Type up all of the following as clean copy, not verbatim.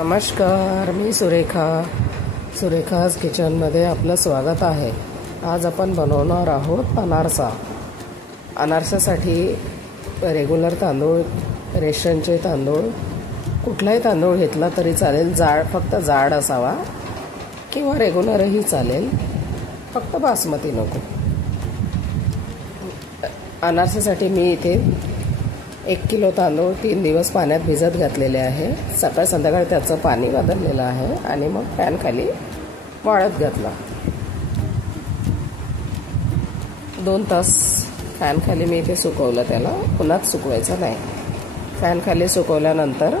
नमस्कार, मी सुरेखाज किचनमध्ये आपलं स्वागत आहे। आज आपण बनवणार आहोत अनारसासाठी रेग्युलर तांदूळ, रेशनचे तांदूळ, कुठलाही तांदूळ घेतला तरी चालेल। फक्त जाड असावा किंवा रेग्युलरही चालेल, फक्त बासमती नको। अनारसासाठी मी इथे 1 किलो तांदूळ 3 दिवस पाण्यात भिजत घातलेले आहे। सकाळ संध्याकाळ त्याचं पाणी बदललेलं आहे आणि मग फॅन खाली वाळत घातला। 2 तास फॅन खाली मी इथे सुकवलं, त्याला उन्हात सुकवायचं नाही। फॅन खाली सुकवल्यानंतर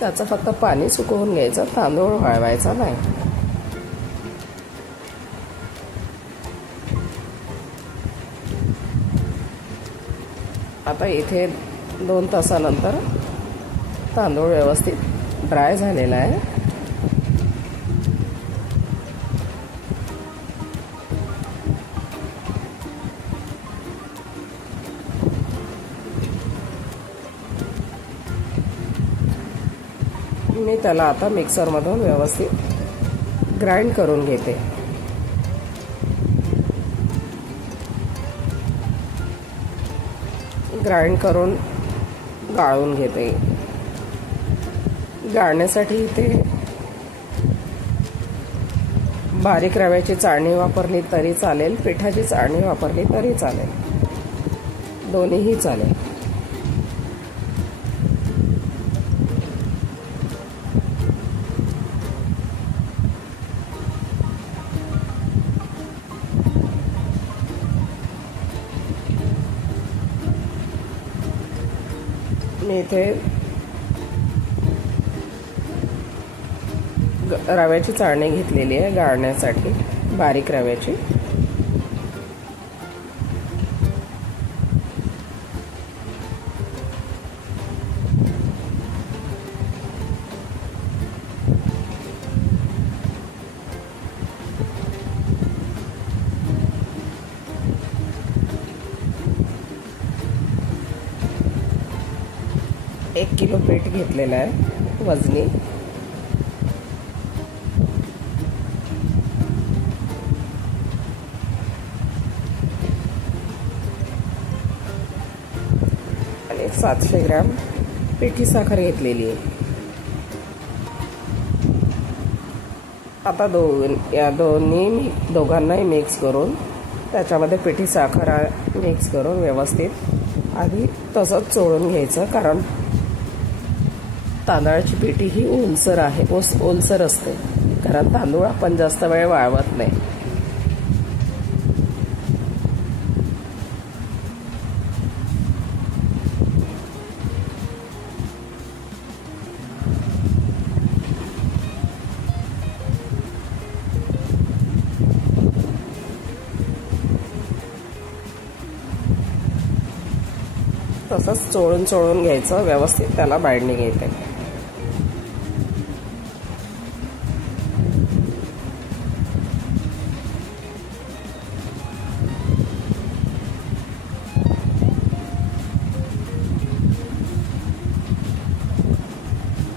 त्याचं फक्त पाणी सुकवून घ्यायचं, तांदूळ वाळवायचा नाही। आता इथे 2 तासानंतर तांदूळ व्यवस्थित ड्राय झालेला आहे। मी त्याला आता मिक्सरमधून व्यवस्थित ग्राइंड करून घेते। ग्राइंड करून गाळून घेते। गाळण्यासाठी इथे बारीक रव्याची चाळणी वापरली तरी चालेल, पिठाची चाळणी वापरली तरी चालेल, दोन्हीही चालेल। मी इथे रव्याची चाळणी घेतलेली आहे गाळण्यासाठी, बारीक रव्याची। एक किलो पीठ घेतलेलं आहे वजनी। आणि 700 ग्रॅम पिठी साखर घेतलेली आहे। आता दोघांनाही मिक्स करून त्याच्यामध्ये पिठी साखर मिक्स करून व्यवस्थित आधी तसंच चोळून घ्यायचं, कारण तांदळाची पिठी ही ओलसर असते, कारण तांदूळ आपण जास्त वेळ वाळवत नाही। तसंच चोळून घ्यायचं, व्यवस्थित त्याला बाइंडिंग येते।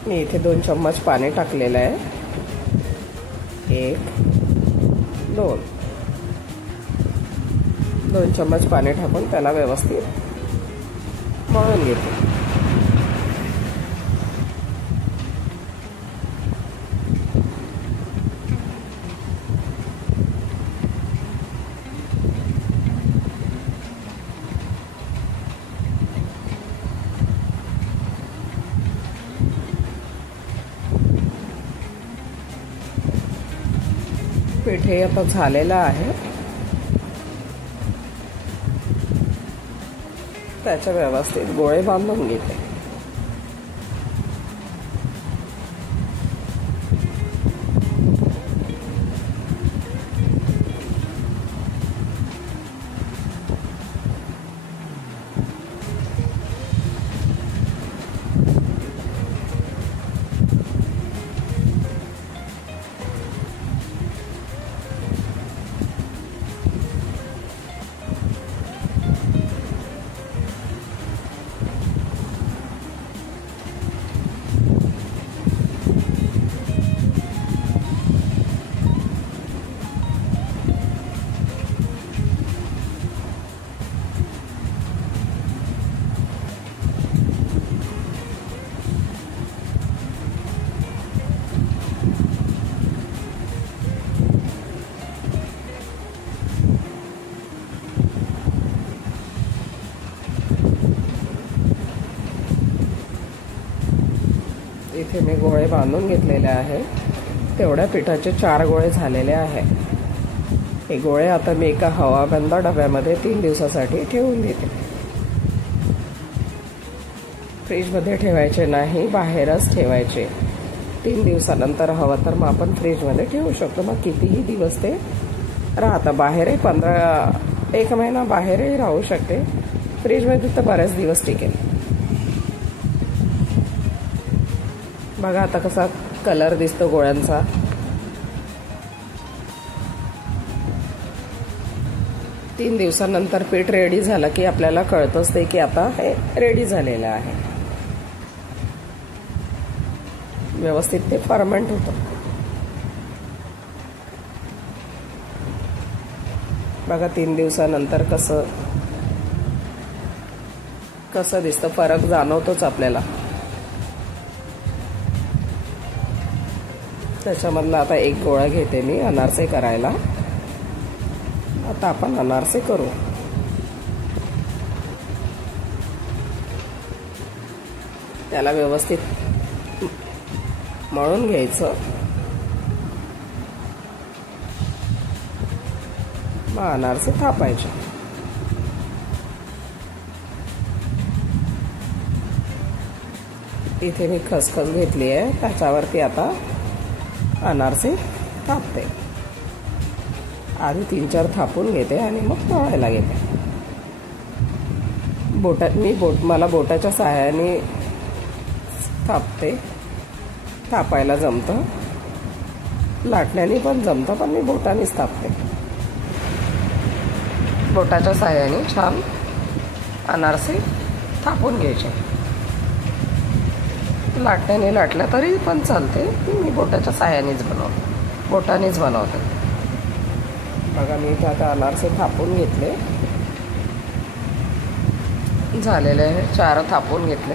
मी इथे 2 चम्मच पाणी टाकलेलं आहे। 1 2 चम्मच पाणी टाकून त्याला व्यवस्थित मळून घेते। पीठ हे आता झालेलं आहे, त्याचे व्यवस्थित गोळे बांधून घेते। इथे मी गोळे बांधून घेतलेले आहे. तेवढ्या पिठाचे 4 गोळे झालेले आहे. हे गोळे आता मी एका हवाबंद डब्यामध्ये 3 दिवसासाठी ठेवून देते. फ्रीजमध्ये ठेवायचे नाही, बाहेरच ठेवायचे. 3 दिवसानंतर हवं तर मग आपण फ्रीजमध्ये ठेवू शकतो. मग कितीही दिवस ते राहतं. बाहेरही 1 महिना बाहेरही राहू शकते. फ्रीजमध्ये तर बरेच दिवस टिकेल. बघा आता कसा कलर दिसतो गोळ्यांचा. तीन दिवसानंतर पीठ रेडी झालं की आपल्याला कळतंच ते की आता हे रेडी झालेलं आहे. व्यवस्थित ते फर्मेंट होतं. बघा 3 दिवसानंतर कसं दिसतं. फरक जाणवतोच आपल्याला. त्याच्यामधला आता एक गोळा घेते मी अनारसे करायला. आता आपण अनारसे करू. त्याला व्यवस्थित मळून घ्यायचं. मग अनारसे थापायचे. इथे मी खसखस घेतली आहे. त्याच्यावरती आता अनारसे थापते. आधी 3-4 थापून घेते आणि मग तळायला घेते. मला बोटाच्या सहाय्याने थापते. थापायला जमतं. लाटण्याने पण जमतं, पण मी बोटानेच थापते. बोटाच्या सहाय्याने छान अनारसे थापून घ्यायचे. लाटण्याने लाटल्या तरी पण चालते. मी बोटाच्या सहाय्यानेच बोटानेच बनवते. बघा मी इथे आता अनारसे थापून घेतले. झालेले 4 थापून घेतले.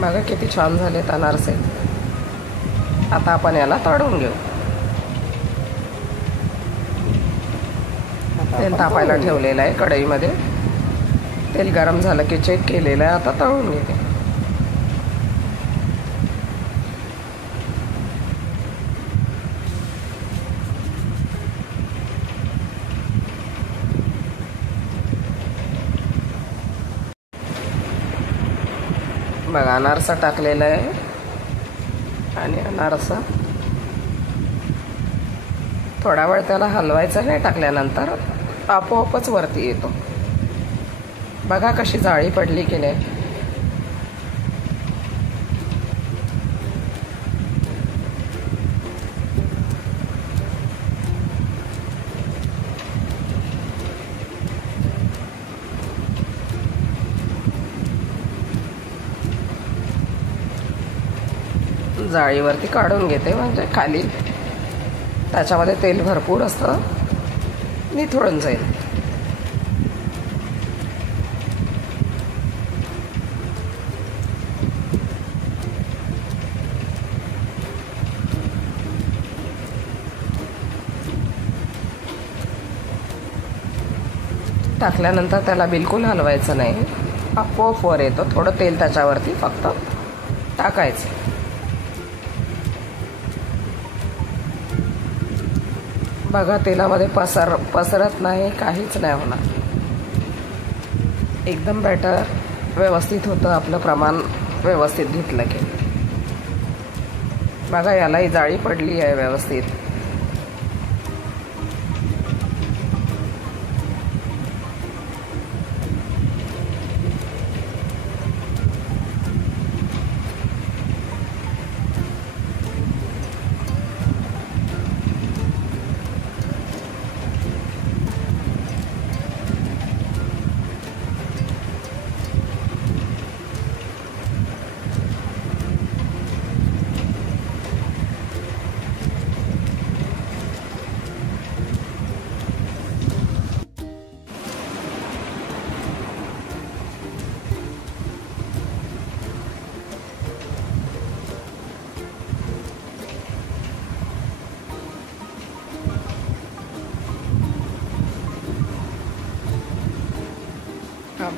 बघा किती छान झालेत अनारसे. आता आपण याला तळून घेऊ. तेल तापायला ठेवलेलं आहे कढईमध्ये. तेल गरम झालं की चेक केलेलं आहे. आता तळून घेते. बघा अनारसा टाकलेला आहे आणि अनारसा थोडा वेळ त्याला हलवायचा नाही. टाकल्यानंतर आपोआपच वरती येतो. बघा कशी जाळी पडली की नाही. जाळीवरती काढून घेते. म्हणजे खाली त्याच्यामध्ये तेल भरपूर असतं, निथळून जाईल. टाकल्यानंतर त्याला बिलकुल हलवायचं नाही. आपोआप वर येतो. थोडं तेल त्याच्यावरती फक्त टाकायचं. बघा तेलामध्ये पसरत नाही, काहीच नाही होणार. एकदम बॅटर व्यवस्थित होतं. आपलं प्रमाण व्यवस्थित घेतलं की. बघा यालाही जाळी पडली आहे व्यवस्थित.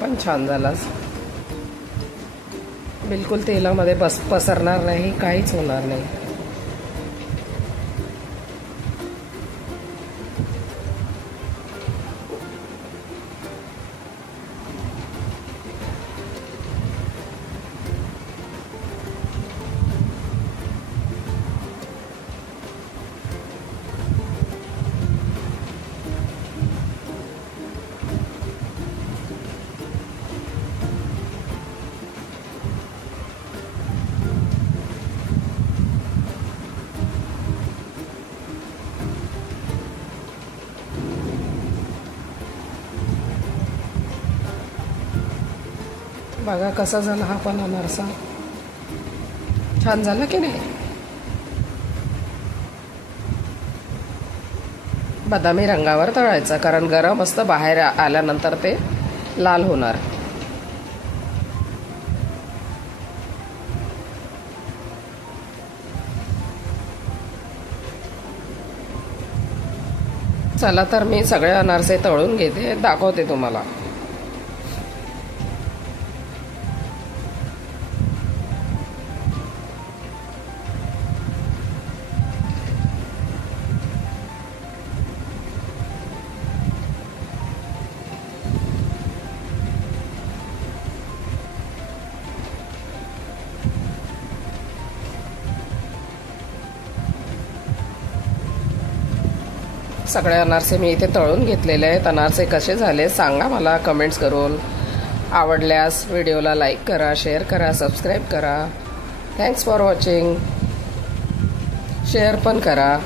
पण छान झालाच. बिलकुल तेलामध्ये पसरणार नाही, काहीच होणार नाही. बघा कसा झाला हा पण अनारसा. छान झाला की नाही. बदामी रंगावर तळायचा, कारण गरम असतं, बाहेर आल्यानंतर ते लाल होणार. चला तर मी सगळे अनारसे तळून घेते, दाखवते तुम्हाला. सगळे अनारसे मी इथे तळून घेतलेले आहेत. अनारसे कसे झाले सांगा मला कमेंट्स करून. आवडल्यास व्हिडिओला लाईक करा, शेअर करा, सबस्क्राईब करा. Thanks for watching. शेअर पण करा.